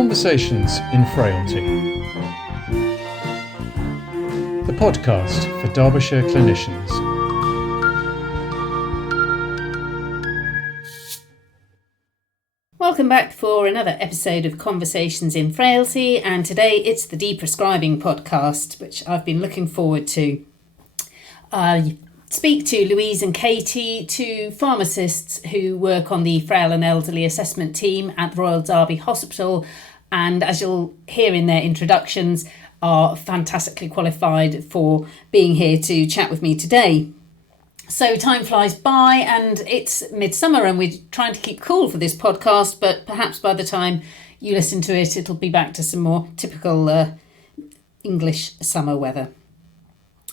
Consultations in Frailty, the podcast for Derbyshire clinicians. Welcome back for another episode of Conversations in Frailty, and today it's the Deprescribing podcast, which I've been looking forward to. Speak to Louise and Katie, two pharmacists who work on the Frail and Elderly Assessment Team at Royal Derby Hospital, and as you'll hear in their introductions, are fantastically qualified for being here to chat with me today. So time flies by and it's midsummer and we're trying to keep cool for this podcast, but perhaps by the time you listen to it, it'll be back to some more typical English summer weather.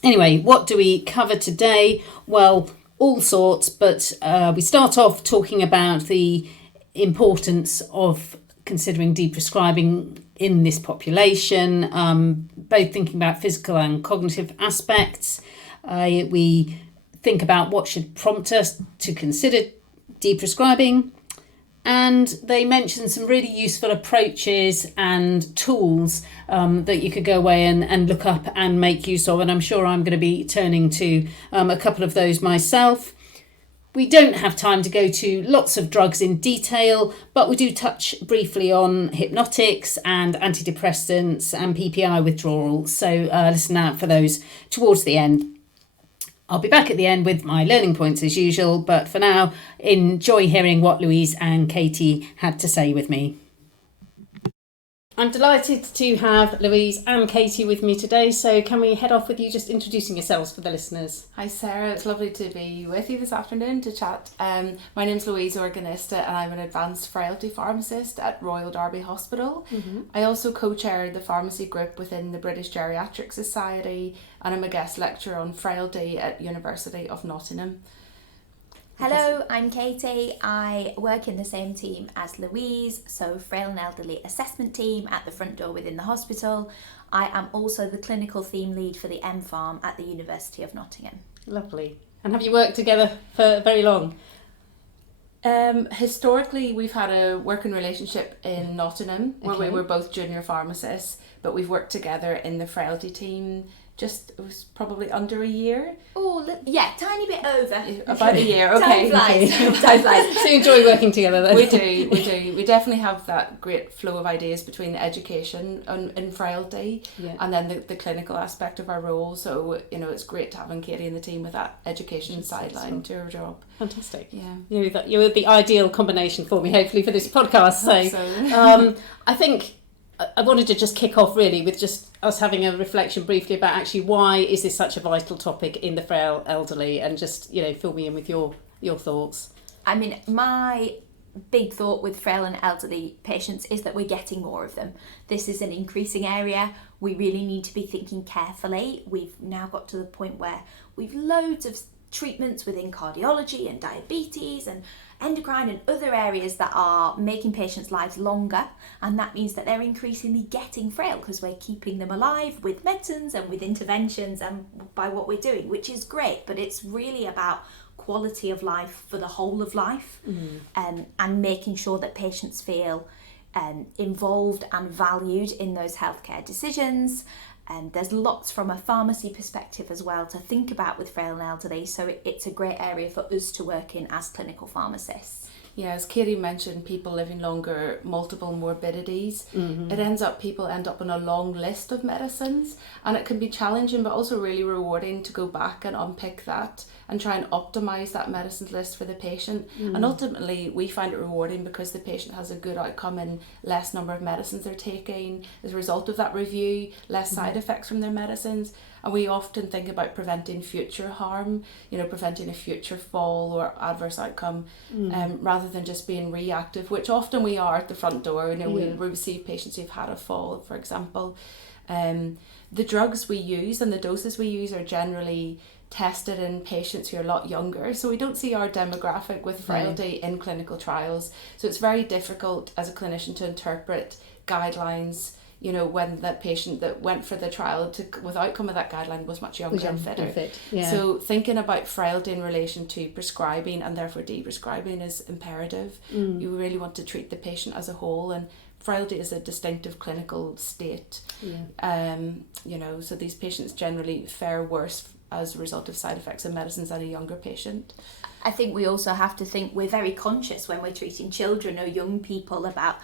Anyway, what do we cover today? Well, all sorts, but we start off talking about the importance of considering deprescribing in this population, both thinking about physical and cognitive aspects. We think about what should prompt us to consider deprescribing, and they mention some really useful approaches and tools that you could go away and look up and make use of, and I'm sure I'm going to be turning to a couple of those myself. We don't have time to go to lots of drugs in detail, but we do touch briefly on hypnotics and antidepressants and PPI withdrawal, so listen out for those towards the end. I'll be back at the end with my learning points as usual, but for now, enjoy hearing what Louise and Katie had to say with me. I'm delighted to have Louise and Katie with me today, so can we head off with you just introducing yourselves for the listeners? Hi Sarah, it's lovely to be with you this afternoon to chat. My name's Louise Organista and I'm an advanced frailty pharmacist at Royal Derby Hospital. Mm-hmm. I also co-chair the pharmacy group within the British Geriatric Society and I'm a guest lecturer on frailty at University of Nottingham. Hello, I'm Katie. I work in the same team as Louise, so Frail and Elderly Assessment Team at the front door within the hospital. I am also the clinical theme lead for the M-Pharm at the University of Nottingham. Lovely. And have you worked together for very long? Historically, we've had a working relationship in Nottingham where we were both junior pharmacists, but we've worked together in the frailty team. It was probably under a year. Oh, yeah, tiny bit over. About a year, okay. Time flies. So you enjoy working together then? We do. We definitely have that great flow of ideas between the education and frailty and then the clinical aspect of our role. So, it's great to have Katie in the team with that education sideline to her job. Fantastic. Yeah. You're the ideal combination for me, hopefully, for this podcast. I think I wanted to just kick off really with just us having a reflection briefly about actually why is this such a vital topic in the frail elderly, and just fill me in with your thoughts. I mean, my big thought with frail and elderly patients is that we're getting more of them. This is an increasing area. We really need to be thinking carefully. We've now got to the point where we've loads of treatments within cardiology and diabetes and endocrine and other areas that are making patients' lives longer, and that means that they're increasingly getting frail because we're keeping them alive with medicines and with interventions and by what we're doing, which is great, but it's really about quality of life for the whole of life. And making sure that patients feel involved and valued in those healthcare decisions. And there's lots from a pharmacy perspective as well to think about with frail and elderly, so it's a great area for us to work in as clinical pharmacists. Yeah, as Katie mentioned, people living longer, multiple morbidities. Mm-hmm. People end up on a long list of medicines, and it can be challenging but also really rewarding to go back and unpick that and try and optimise that medicines list for the patient. And ultimately we find it rewarding because the patient has a good outcome and less number of medicines they're taking as a result of that review, less side effects from their medicines. And we often think about preventing future harm, preventing a future fall or adverse outcome, rather than just being reactive, which often we are at the front door. We receive patients who've had a fall, for example. The drugs we use and the doses we use are generally tested in patients who are a lot younger, so we don't see our demographic with frailty in clinical trials. So it's very difficult as a clinician to interpret guidelines when that patient that went for the trial with outcome of that guideline was much younger and fitter. So thinking about frailty in relation to prescribing and therefore deprescribing is imperative. You really want to treat the patient as a whole, and frailty is a distinctive clinical state. So these patients generally fare worse as a result of side effects of medicines than a younger patient. I think we also have to think we're very conscious when we're treating children or young people about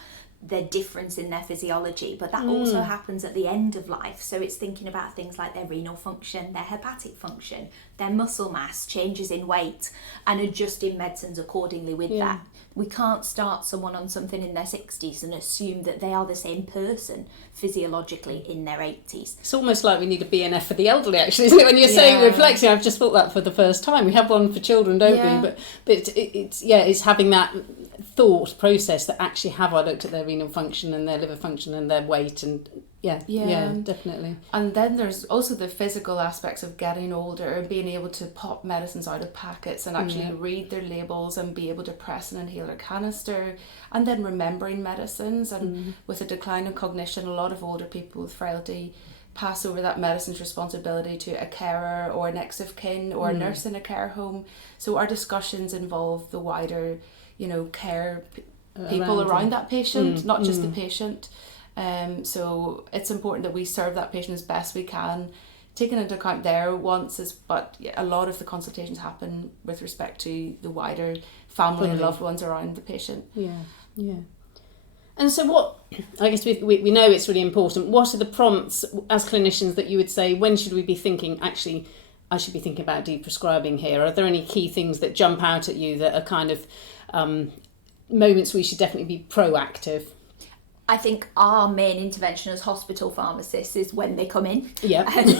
the difference in their physiology, but that also happens at the end of life. So it's thinking about things like their renal function, their hepatic function, their muscle mass, changes in weight, and adjusting medicines accordingly with that. We can't start someone on something in their 60s and assume that they are the same person physiologically in their 80s. It's almost like we need a BNF for the elderly, actually, isn't it? When you're saying reflexing, I've just thought that for the first time. We have one for children, don't we? But it's having that thought process that actually have I looked at their renal function and their liver function and their weight, and definitely. And then there's also the physical aspects of getting older and being able to pop medicines out of packets and actually read their labels and be able to press an inhaler canister, and then remembering medicines. And with a decline in cognition, a lot of older people with frailty pass over that medicine's responsibility to a carer or a next of kin or a nurse in a care home. So our discussions involve the wider, care people around that patient, not just the patient. So it's important that we serve that patient as best we can, taking into account their wants, but a lot of the consultations happen with respect to the wider family and loved ones around the patient. And so what, I guess we know it's really important, what are the prompts as clinicians that you would say, when should we be thinking, actually, I should be thinking about deprescribing here? Are there any key things that jump out at you that are kind of moments we should definitely be proactive? I think our main intervention as hospital pharmacists is when they come in.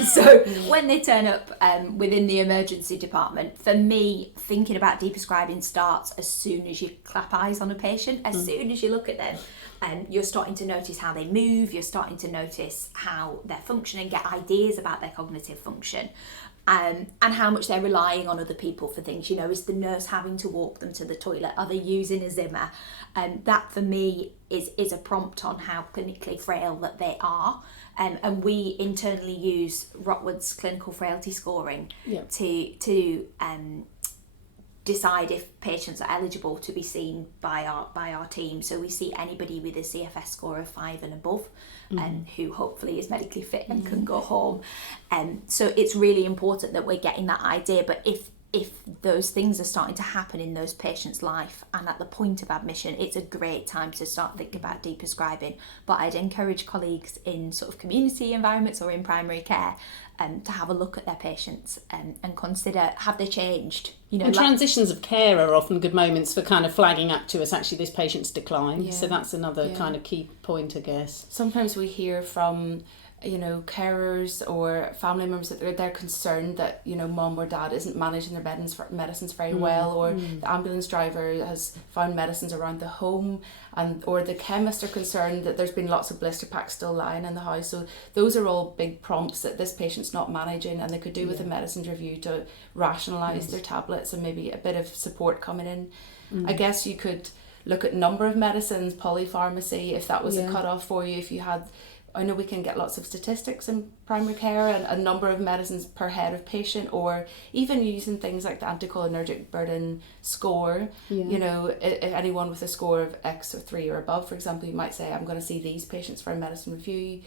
So when they turn up within the emergency department, for me, thinking about deprescribing starts as soon as you clap eyes on a patient, as soon as you look at them. You're starting to notice how they move, you're starting to notice how they're functioning, get ideas about their cognitive function. And how much they're relying on other people for things. Is the nurse having to walk them to the toilet? Are they using a Zimmer? And that for me is a prompt on how clinically frail that they are. And we internally use Rotwood's clinical frailty scoring to decide if patients are eligible to be seen by our team. So we see anybody with a CFS score of 5 and above, who hopefully is medically fit and can go home. So it's really important that we're getting that idea. But if those things are starting to happen in those patients' life and at the point of admission, it's a great time to start thinking about deprescribing. But I'd encourage colleagues in sort of community environments or in primary care to have a look at their patients and consider, have they changed? And transitions of care are often good moments for kind of flagging up to us, actually, this patient's decline. So that's another kind of key point, I guess. Sometimes we hear from carers or family members that they're concerned that mum or dad isn't managing their medicines very well, or the ambulance driver has found medicines around the home, or the chemists are concerned that there's been lots of blister packs still lying in the house. So those are all big prompts that this patient's not managing, and they could do with a medicines review to rationalise their tablets and maybe a bit of support coming in. I guess you could look at number of medicines, polypharmacy, if that was a cut-off for you. If you had, I know we can get lots of statistics in primary care and a number of medicines per head of patient, or even using things like the anticholinergic burden score. If anyone with a score of X or 3 or above, for example, you might say, I'm going to see these patients for a medicine review.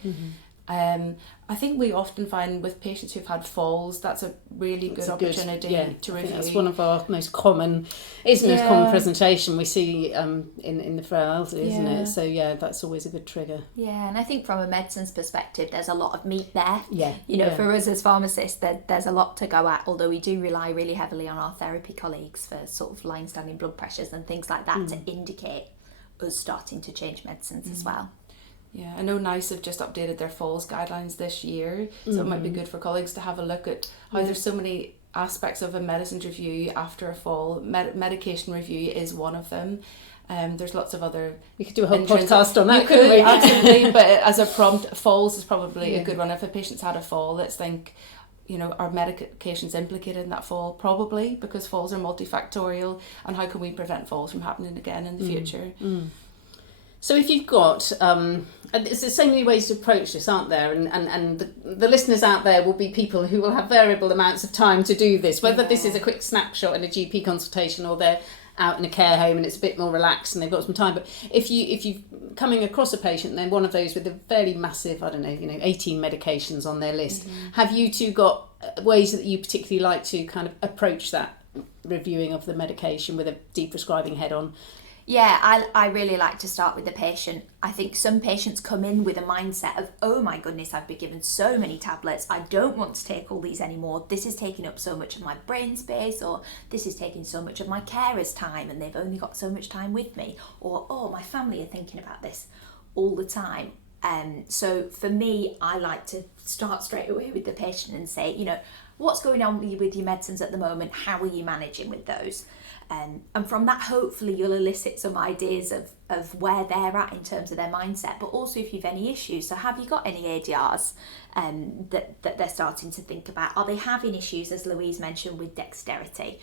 I think we often find with patients who've had falls, that's a really good opportunity to review. That's one of our most common presentation we see in the frail elderly, isn't it? So that's always a good trigger. Yeah, and I think from a medicines perspective, there's a lot of meat there. For us as pharmacists, there's a lot to go at, although we do rely really heavily on our therapy colleagues for sort of line-standing blood pressures and things like that to indicate us starting to change medicines as well. Yeah, I know NICE have just updated their falls guidelines this year, so it might be good for colleagues to have a look at how there's so many aspects of a medicines review after a fall. Medication review is one of them. There's lots of other... We could do a whole podcast on that, couldn't we? Absolutely, but as a prompt, falls is probably a good one. If a patient's had a fall, let's think, are medications implicated in that fall? Probably, because falls are multifactorial, and how can we prevent falls from happening again in the future? So if you've got, there's so many ways to approach this, aren't there? And the listeners out there will be people who will have variable amounts of time to do this, whether this is a quick snapshot in a GP consultation or they're out in a care home and it's a bit more relaxed and they've got some time. But if you're coming across a patient, then one of those with a fairly massive, 18 medications on their list, have you two got ways that you particularly like to kind of approach that reviewing of the medication with a deprescribing head on? Yeah, I really like to start with the patient. I think some patients come in with a mindset of, oh my goodness, I've been given so many tablets, I don't want to take all these anymore, this is taking up so much of my brain space, or this is taking so much of my carer's time and they've only got so much time with me, or oh, my family are thinking about this all the time. So for me, I like to start straight away with the patient and say, what's going on with your medicines at the moment, how are you managing with those? And from that, hopefully you'll elicit some ideas of where they're at in terms of their mindset, but also if you've any issues. So have you got any ADRs that they're starting to think about? Are they having issues, as Louise mentioned, with dexterity?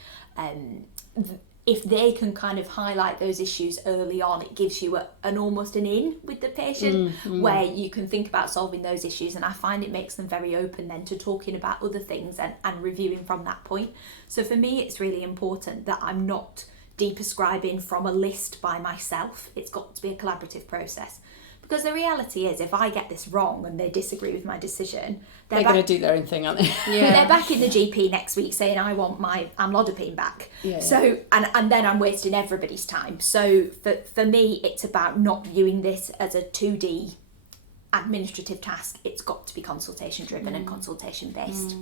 If they can kind of highlight those issues early on, it gives you an almost an in with the patient where you can think about solving those issues. And I find it makes them very open then to talking about other things and reviewing from that point. So for me, it's really important that I'm not deprescribing from a list by myself. It's got to be a collaborative process. Because the reality is, if I get this wrong and they disagree with my decision, they're going to do their own thing, aren't they? Yeah. They're back in the GP next week saying, I want my amlodipine back. Yeah. So, and then I'm wasting everybody's time. So for me, it's about not viewing this as a 2D administrative task. It's got to be consultation driven and consultation based.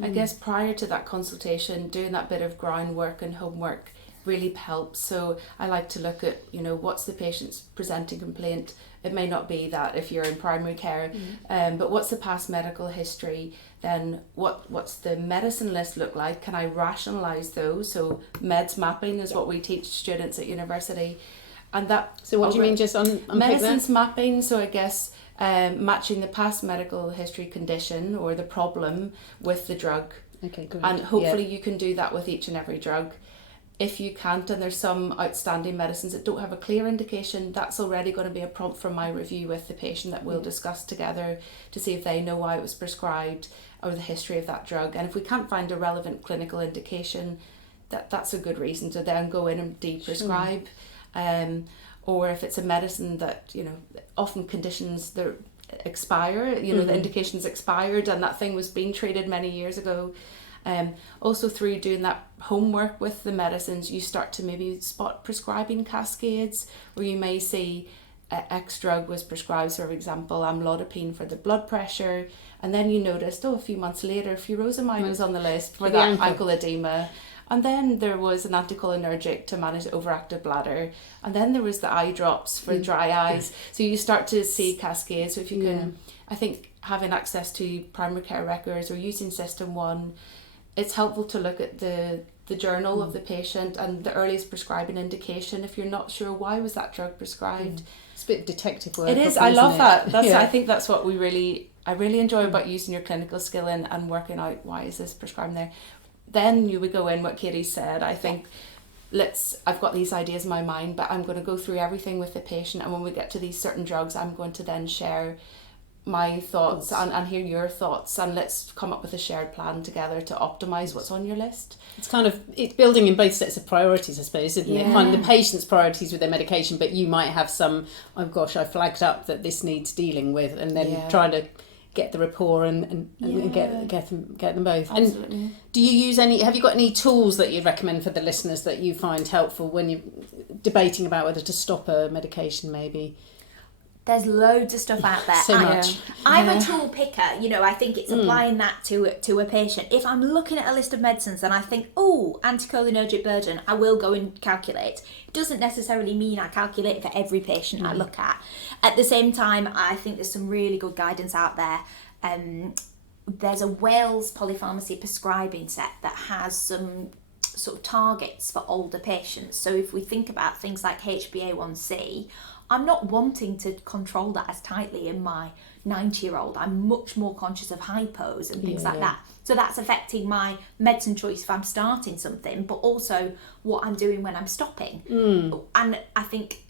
I guess prior to that consultation, doing that bit of groundwork and homework really helps. So I like to look at, what's the patient's presenting complaint. It may not be that if you're in primary care, but what's the past medical history? Then what's the medicine list look like? Can I rationalise those? So meds mapping is what we teach students at university. And that. So what do you mean, just on medicines mapping? So I guess matching the past medical history condition or the problem with the drug. Okay, good. And hopefully you can do that with each and every drug. If you can't, and there's some outstanding medicines that don't have a clear indication, that's already going to be a prompt from my review with the patient that we'll discuss together to see if they know why it was prescribed or the history of that drug. And if we can't find a relevant clinical indication, that's a good reason to then go in and deprescribe. Or if it's a medicine that, often conditions that expire, the indication's expired and that thing was being treated many years ago. Also through doing that homework with the medicines, you start to maybe spot prescribing cascades where you may see X drug was prescribed, for example, amlodipine for the blood pressure, and then you noticed, a few months later, furosemide was on the list for that ankle edema, and then there was an anticholinergic to manage overactive bladder, and then there was the eye drops for dry eyes. So you start to see cascades. So if you can, I think having access to primary care records or using System 1, it's helpful to look at the journal of the patient and the earliest prescribing indication if you're not sure why was that drug prescribed. It's a bit of detective work. It is. I love that. I think that's what I really enjoy about using your clinical skill and working out why is this prescribed there. Then you would go in what Katie said. I think I've got these ideas in my mind, but I'm going to go through everything with the patient, and when we get to these certain drugs, I'm going to then share my thoughts and hear your thoughts, and let's come up with a shared plan together to optimise what's on your list. It's building in both sets of priorities, I suppose, isn't it? Find the patient's priorities with their medication, but you might have some, I flagged up that this needs dealing with, and then try to get the rapport and get them both. Absolutely. And do you use have you got any tools that you'd recommend for the listeners that you find helpful when you're debating about whether to stop a medication maybe? There's loads of stuff out there. So much. I'm a tool picker, I think it's applying that to a patient. If I'm looking at a list of medicines and I think, anticholinergic burden, I will go and calculate. It doesn't necessarily mean I calculate for every patient I look at. At the same time, I think there's some really good guidance out there. There's a Wales polypharmacy prescribing set that has some sort of targets for older patients. So if we think about things like HbA1c, I'm not wanting to control that as tightly in my 90-year-old. I'm much more conscious of hypos and things like that. So that's affecting my medicine choice if I'm starting something, but also what I'm doing when I'm stopping. And I think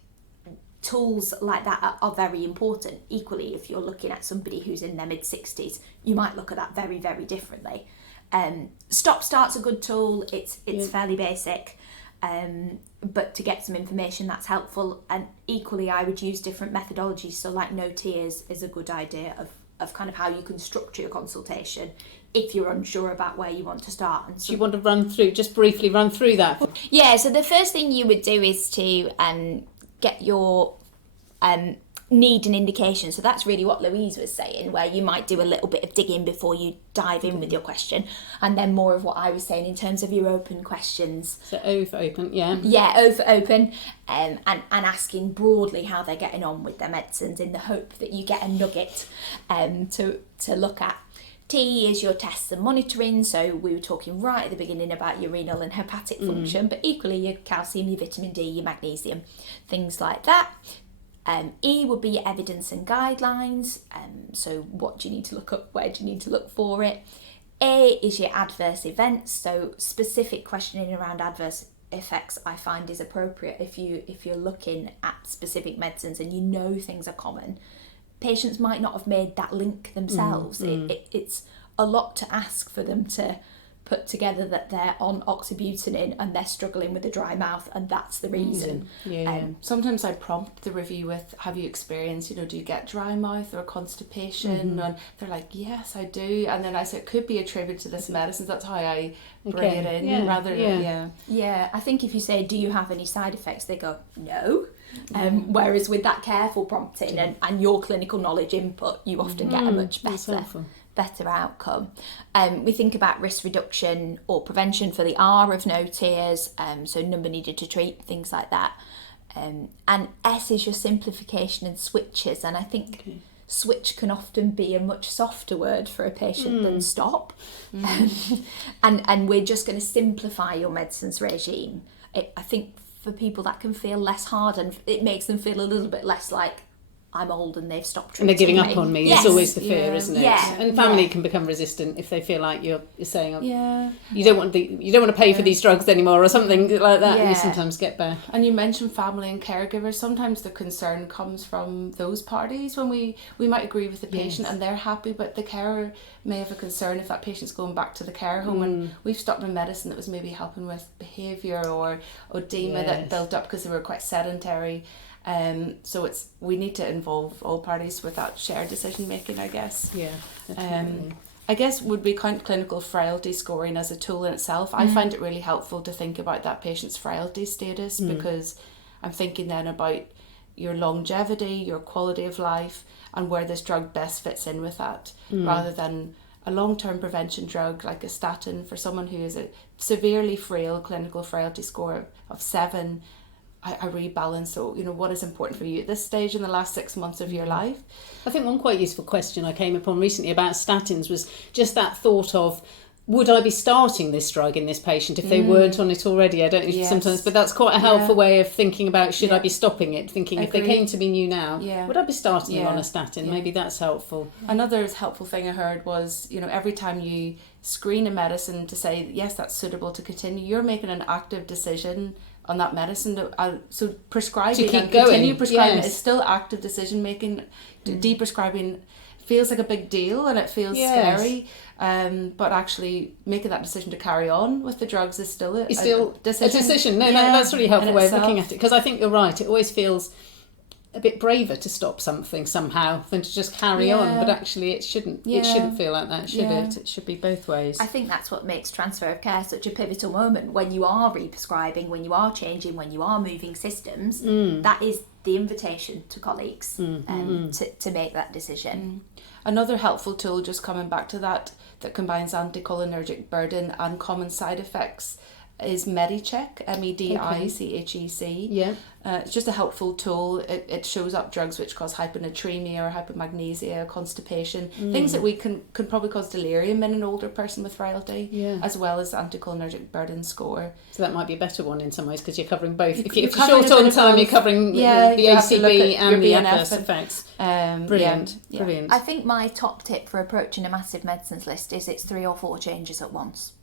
tools like that are very important. Equally, if you're looking at somebody who's in their mid-60s, you might look at that very, very differently. Stop start's a good tool. It's fairly basic. But to get some information that's helpful, and equally I would use different methodologies. So like no tears is a good idea of kind of how you can structure your consultation if you're unsure about where you want to start. And so, do you want to just briefly run through that? Yeah, so the first thing you would do is to get your need and indication. So that's really what Louise was saying, where you might do a little bit of digging before you dive in with your question, and then more of what I was saying in terms of your open questions. So O for open, yeah. Yeah, O for open, and asking broadly how they're getting on with their medicines in the hope that you get a nugget to look at. T is your tests and monitoring, so we were talking right at the beginning about your renal and hepatic function, but equally your calcium, your vitamin D, your magnesium, things like that. E would be your evidence and guidelines, so what do you need to look up, where do you need to look for it. A is your adverse events, so specific questioning around adverse effects I find is appropriate if you're looking at specific medicines and you know things are common. Patients might not have made that link themselves. It's a lot to ask for them to put together that they're on oxybutynin and they're struggling with a dry mouth and that's the reason. Sometimes I prompt the review with, have you experienced, do you get dry mouth or constipation? And they're like, yes, I do. And then I say, it could be attributed to this medicine. That's how I bring it in rather than, Yeah, I think if you say, do you have any side effects? They go, no. Whereas with that careful prompting and your clinical knowledge input, you often get a much better outcome. We think about risk reduction or prevention for the R of no tears, so number needed to treat, things like that. And S is your simplification and switches, and I think switch can often be a much softer word for a patient than stop. And we're just going to simplify your medicines regime. I think for people that can feel less hard, and it makes them feel a little bit less like I'm old and they've stopped treating and they're giving me. up on me. Yes. It's always the fear, isn't it? Yeah. And family can become resistant if they feel like you're saying, you don't want to pay for these drugs anymore or something like that. And you sometimes get back. And you mentioned family and caregivers. Sometimes the concern comes from those parties when we might agree with the patient and they're happy, but the carer may have a concern if that patient's going back to the care home and we've stopped a medicine that was maybe helping with behaviour or oedema that built up because they were quite sedentary. So we need to involve all parties with that shared decision making, I guess. Yeah, definitely. I guess would we count clinical frailty scoring as a tool in itself? I find it really helpful to think about that patient's frailty status because I'm thinking then about your longevity, your quality of life, and where this drug best fits in with that, rather than a long-term prevention drug like a statin for someone who is a severely frail clinical frailty score of 7. I rebalance. So, what is important for you at this stage in the last 6 months of your life? I think one quite useful question I came upon recently about statins was just that thought of, would I be starting this drug in this patient if they weren't on it already? I don't know sometimes, but that's quite a helpful way of thinking about, should I be stopping it? Thinking if they came to me new now, would I be starting them on a statin? Maybe that's helpful. Another helpful thing I heard was, every time you screen a medicine to say, yes, that's suitable to continue, you're making an active decision on that medicine. So prescribing and continue prescribing is still active decision making. Deprescribing feels like a big deal and it feels scary, but actually making that decision to carry on with the drugs is still a decision. No, that's a really helpful way of looking at it, because I think you're right, it always feels a bit braver to stop something somehow than to just carry on, but actually it shouldn't feel like that, should it? It should be both ways. I think that's what makes transfer of care such a pivotal moment, when you are re-prescribing, when you are changing, when you are moving systems. That is the invitation to colleagues to make that decision. Another helpful tool, just coming back to that combines anticholinergic burden and common side effects, is Medichec, MEDICHEC. It's just a helpful tool. It shows up drugs which cause hyponatremia or hypomagnesia, constipation, things that we can probably cause delirium in an older person with frailty, as well as anticholinergic burden score. So that might be a better one in some ways, because you're covering both. If you're short on time, you're covering the ACB and the adverse effects. Brilliant. I think my top tip for approaching a massive medicines list is it's 3 or 4 changes at once.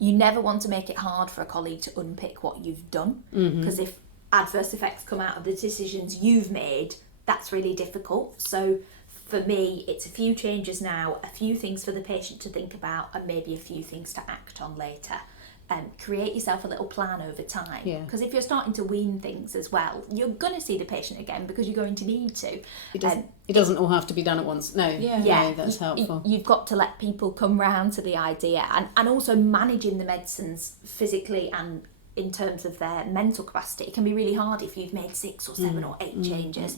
You never want to make it hard for a colleague to unpick what you've done, because if adverse effects come out of the decisions you've made, that's really difficult. So for me, it's a few changes now, a few things for the patient to think about, and maybe a few things to act on later. create yourself a little plan over time. Yeah. Because if you're starting to wean things as well, you're going to see the patient again because you're going to need to. It doesn't all have to be done at once. No, Yeah, no, that's helpful. You've got to let people come round to the idea, and also managing the medicines physically and in terms of their mental capacity. It can be really hard if you've made 6 or 7 or 8 changes.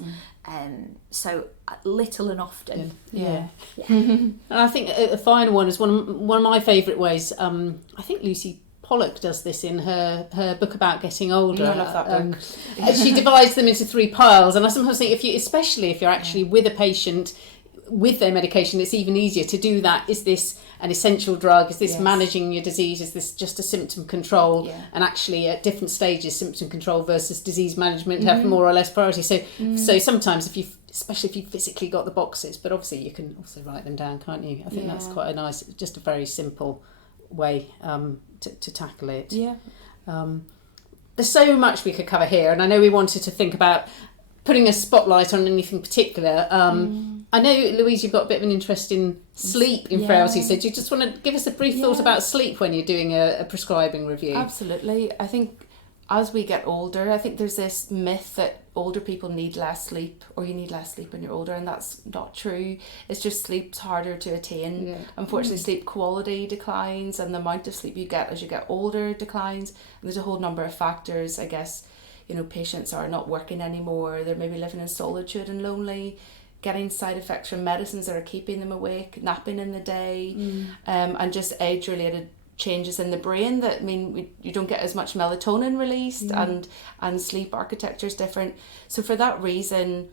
So little and often. Yeah. And I think a final one is one of my favourite ways. I think Lucy Pollock does this in her book about getting older. I love that book. She divides them into 3 piles, and I sometimes think especially if you're actually with a patient with their medication, it's even easier to do that. Is this an essential drug? Is this managing your disease? Is this just a symptom control? Yeah. And actually at different stages, symptom control versus disease management have more or less priority. So sometimes especially if you've physically got the boxes, but obviously you can also write them down, can't you? I think that's quite a nice, just a very simple way to tackle it. Yeah. There's so much we could cover here, and I know we wanted to think about putting a spotlight on anything particular. I know, Louise, you've got a bit of an interest in sleep in frailty, so do you just want to give us a brief thought about sleep when you're doing a prescribing review? Absolutely. I think as we get older, I think there's this myth that older people need less sleep, or you need less sleep when you're older, and that's not true. It's just sleep's harder to attain. Yeah. Unfortunately, sleep quality declines, and the amount of sleep you get as you get older declines. And there's a whole number of factors, I guess. Patients are not working anymore, they're maybe living in solitude and lonely, getting side effects from medicines that are keeping them awake, napping in the day, and just age-related changes in the brain that mean you don't get as much melatonin released, and sleep architecture is different. So for that reason,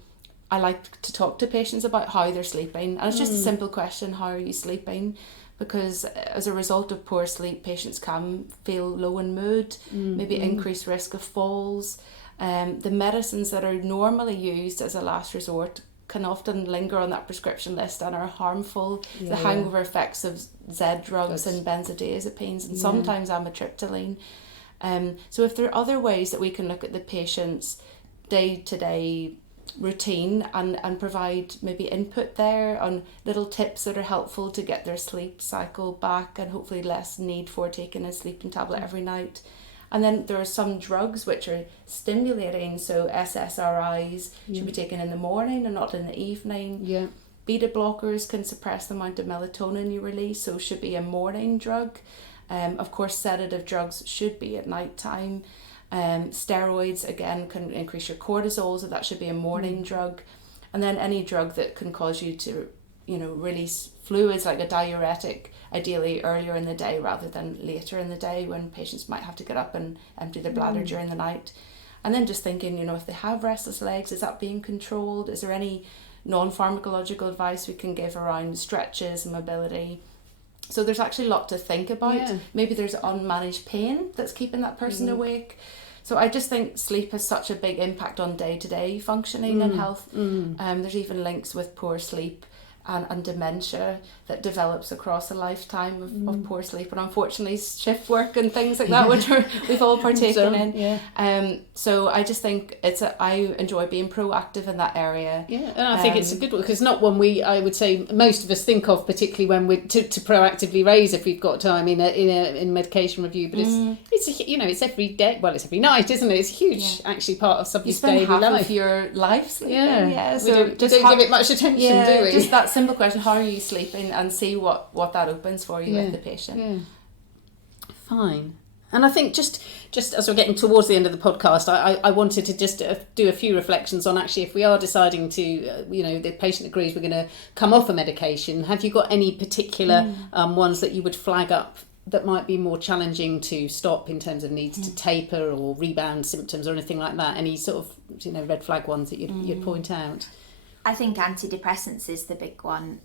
I like to talk to patients about how they're sleeping, and it's just a simple question: how are you sleeping? Because as a result of poor sleep, patients can feel low in mood, maybe increased risk of falls. The medicines that are normally used as a last resort can often linger on that prescription list and are harmful. The hangover effects of Z drugs and benzodiazepines, and sometimes amitriptyline. So if there are other ways that we can look at the patient's day-to-day routine and provide maybe input there on little tips that are helpful to get their sleep cycle back, and hopefully less need for taking a sleeping tablet every night. And then there are some drugs which are stimulating, so SSRIs should be taken in the morning and not in the evening. Beta blockers can suppress the amount of melatonin you release, so should be a morning drug. Of course, sedative drugs should be at night time. Steroids again can increase your cortisol, so that should be a morning drug. And then any drug that can cause you to release fluids, like a diuretic, ideally earlier in the day rather than later in the day when patients might have to get up and empty their bladder during the night. And then just thinking, if they have restless legs, is that being controlled? Is there any non-pharmacological advice we can give around stretches and mobility? So there's actually a lot to think about. Maybe there's unmanaged pain that's keeping that person awake. So I just think sleep has such a big impact on day-to-day functioning and health. There's even links with poor sleep and dementia that develops across a lifetime of poor sleep, and unfortunately shift work and things like that, which we've all partaken in. So I just think I enjoy being proactive in that area. And I think it's a good one, because not one I would say most of us think of, particularly when we to proactively raise if we've got time in medication review. But it's every day. Well, it's every night, isn't it? It's a huge actually part of somebody's daily life. You spend half of your life sleeping. So we don't give it much attention, do we? Just that simple question: how are you sleeping? And see what that opens for you with the patient. Fine. And I think just as we're getting towards the end of the podcast, I wanted to just do a few reflections on actually if we are deciding to, the patient agrees we're going to come off a medication, have you got any particular ones that you would flag up that might be more challenging to stop in terms of needs to taper or rebound symptoms or anything like that? Any sort of, red flag ones that you'd point out? I think antidepressants is the big one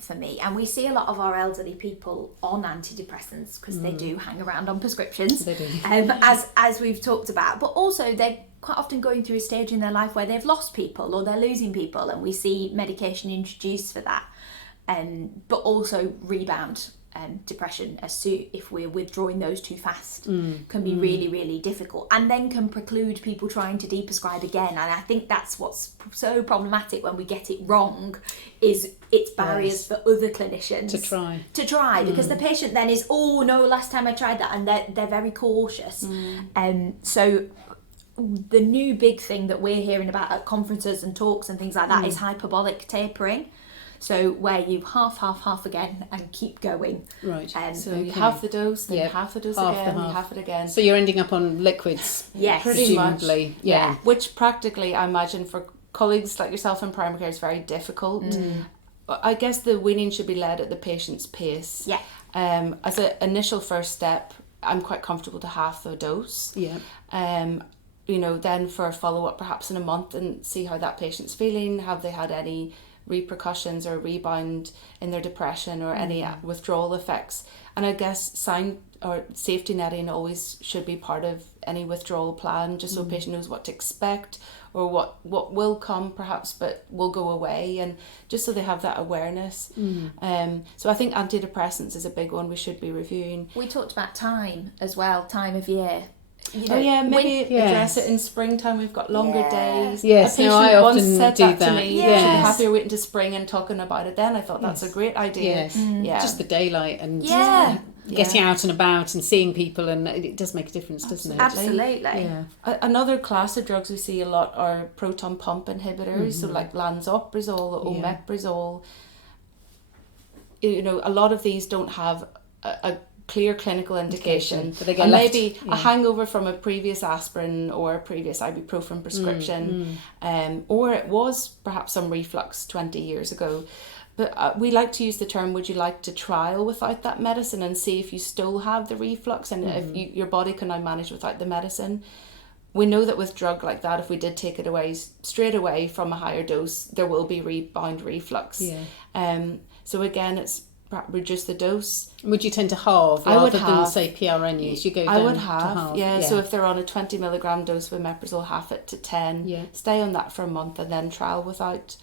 for me, and we see a lot of our elderly people on antidepressants because they do hang around on prescriptions, They do. as we've talked about, but also they're quite often going through a stage in their life where they've lost people or they're losing people, and we see medication introduced for that, but also rebound depression if we're withdrawing those too fast, can be really, really difficult, and then can preclude people trying to deprescribe again. And I think that's what's so problematic when we get it wrong, is it's barriers for other clinicians to try because the patient then is, oh no, last time I tried that, and they're very cautious. So the new big thing that we're hearing about at conferences and talks and things like that is hyperbolic tapering. So where you half again and keep going. Right. So you half the dose, then half the dose again, half it again. So you're ending up on liquids. Yes. Pretty much. Yeah. Which practically, I imagine, for colleagues like yourself in primary care is very difficult. I guess the weaning should be led at the patient's pace. Yeah. As an initial first step, I'm quite comfortable to half the dose. Yeah. Then for a follow-up perhaps in a month and see how that patient's feeling. Have they had any repercussions or rebound in their depression or any withdrawal effects? And I guess safety netting always should be part of any withdrawal plan, just so a patient knows what to expect or what will come perhaps but will go away, and just so they have that awareness. So I think antidepressants is a big one we should be reviewing. We talked about time as well, time of year. Address it in springtime. We've got longer days. Yes, a patient I once often said do that to that. me. Yes. Should be happier waiting to spring and talking about it then. I thought that's a great idea. Yes. Just the daylight and getting out and about and seeing people, and it does make a difference, doesn't it? Absolutely. Yeah. Another class of drugs we see a lot are proton pump inhibitors, so like lansoprazole, omeprazole. A lot of these don't have a clear clinical indication, but they get and left, maybe a hangover from a previous aspirin or a previous ibuprofen prescription, or it was perhaps some reflux 20 years ago. But we like to use the term, would you like to trial without that medicine and see if you still have the reflux and if your body can now manage without the medicine. We know that with drug like that, if we did take it away straight away from a higher dose, there will be rebound reflux. So again, it's reduce the dose. Would you tend to halve rather than say PRN use? You go down I would to half. Yeah. So if they're on a 20 milligram dose of omeprazole, half it to 10. Yeah. Stay on that for a month and then trial without.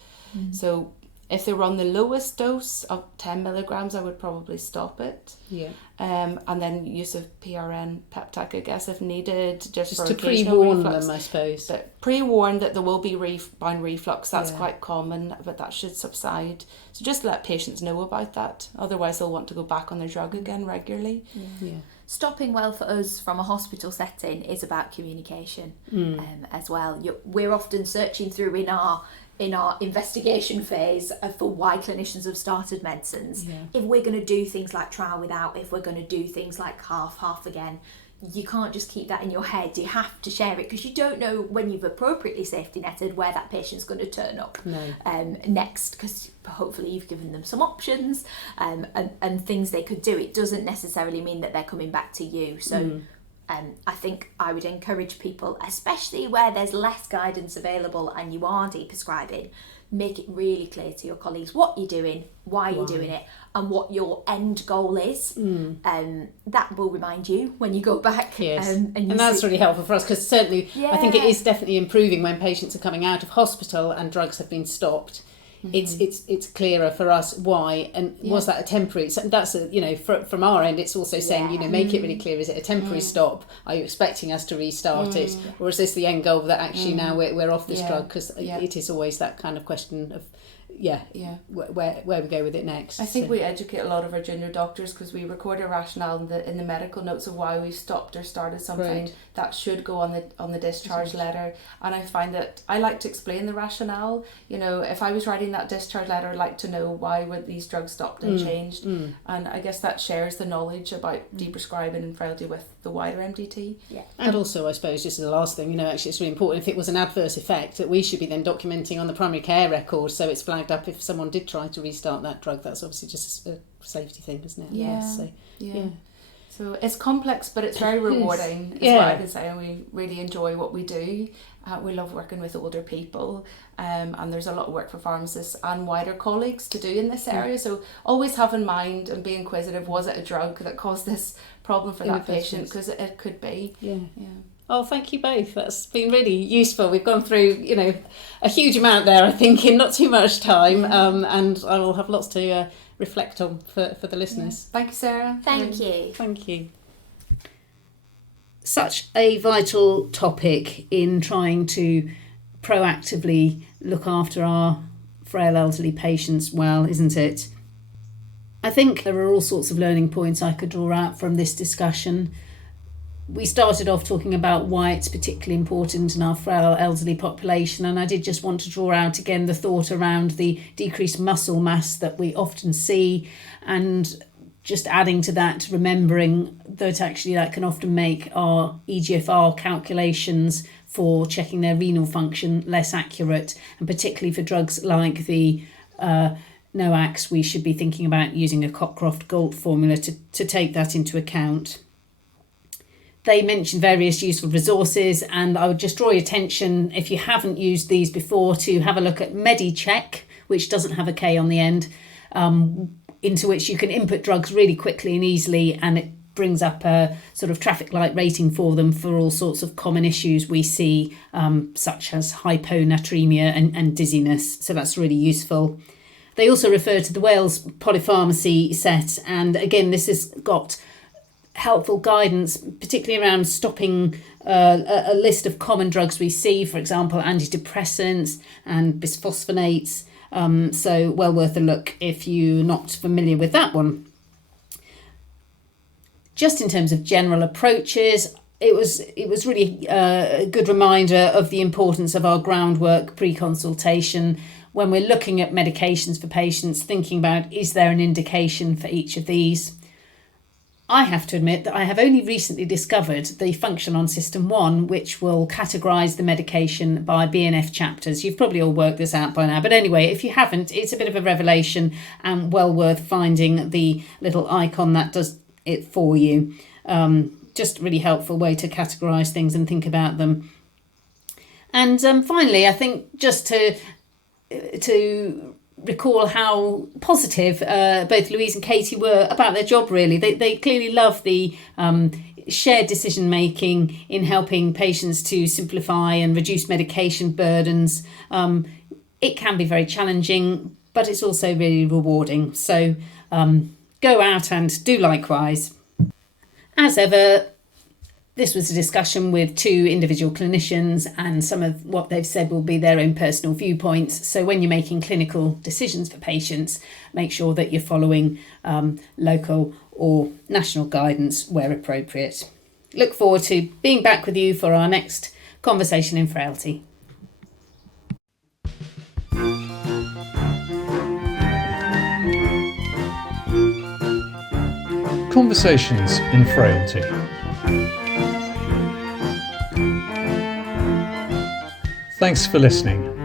So if they were on the lowest dose of 10 milligrams, I would probably stop it. Yeah. And then use of PRN peptide, I guess, if needed, just for to occasional pre-warn reflux. them, I suppose. But pre-warn that there will be rebound reflux. That's quite common, but that should subside. So just let patients know about that. Otherwise, they'll want to go back on their drug again regularly. Yeah. Stopping well for us from a hospital setting is about communication as well. We're often searching through in our investigation phase for why clinicians have started medicines. If we're going to do things like trial without, if we're going to do things like half again, you can't just keep that in your head. You have to share it because you don't know when you've appropriately safety netted where that patient's going to turn up next, because hopefully you've given them some options and things they could do. It doesn't necessarily mean that they're coming back to you. So I think I would encourage people, especially where there's less guidance available and you are deprescribing, make it really clear to your colleagues what you're doing, why you're doing it, and what your end goal is. That will remind you when you go back. Yes. And that's really helpful for us, because certainly I think it is definitely improving when patients are coming out of hospital and drugs have been stopped. It's clearer for us why, and was that a temporary, so that's from our end it's also saying make it really clear, is it a temporary stop, are you expecting us to restart it, or is this the end goal that actually now we're off this drug, because it is always that kind of question of where we go with it next. I think we educate a lot of our junior doctors because we record a rationale in the medical notes of why we stopped or started something that should go on the discharge letter, and I find that I like to explain the rationale. If I was writing that discharge letter, I'd like to know why were these drugs stopped and changed, and I guess that shares the knowledge about deprescribing and frailty with the wider MDT. And also I suppose just as the last thing, actually it's really important, if it was an adverse effect, that we should be then documenting on the primary care record so it's flagged up if someone did try to restart that drug. That's obviously just a safety thing, isn't it? So it's complex, but it's very rewarding, is what I can say. We really enjoy what we do. We love working with older people, and there's a lot of work for pharmacists and wider colleagues to do in this area. So always have in mind and be inquisitive, was it a drug that caused this problem for that patient? Because it could be. Oh, thank you both. That's been really useful. We've gone through, a huge amount there, I think, in not too much time, and I will have lots to reflect on for the listeners. Thank you, Sarah. Thank you. Thank you. Such a vital topic in trying to proactively look after our frail elderly patients well, isn't it? I think there are all sorts of learning points I could draw out from this discussion. We started off talking about why it's particularly important in our frail elderly population, and I did just want to draw out again the thought around the decreased muscle mass that we often see, and just adding to that, remembering that actually that can often make our EGFR calculations for checking their renal function less accurate, and particularly for drugs like the NOACs, we should be thinking about using a Cockcroft-Gault formula to take that into account. They mentioned various useful resources, and I would just draw your attention, if you haven't used these before, to have a look at MediCheck, which doesn't have a K on the end, into which you can input drugs really quickly and easily, and it brings up a sort of traffic light rating for them for all sorts of common issues we see, such as hyponatremia and dizziness. So that's really useful. They also refer to the Wales polypharmacy set, and again, this has got helpful guidance, particularly around stopping a list of common drugs we see, for example, antidepressants and bisphosphonates. So well worth a look if you're not familiar with that one. Just in terms of general approaches, it was really a good reminder of the importance of our groundwork pre-consultation when we're looking at medications for patients, thinking about, is there an indication for each of these? I have to admit that I have only recently discovered the function on System 1, which will categorise the medication by BNF chapters. You've probably all worked this out by now. But anyway, if you haven't, it's a bit of a revelation and well worth finding the little icon that does it for you. Just a really helpful way to categorise things and think about them. And finally, I think just to recall how positive both Louise and Katie were about their job, really. They clearly love the shared decision making in helping patients to simplify and reduce medication burdens. It can be very challenging, but it's also really rewarding. So go out and do likewise. As ever, this was a discussion with two individual clinicians, and some of what they've said will be their own personal viewpoints. So when you're making clinical decisions for patients, make sure that you're following local or national guidance where appropriate. Look forward to being back with you for our next conversation in frailty. Conversations in Frailty. Thanks for listening.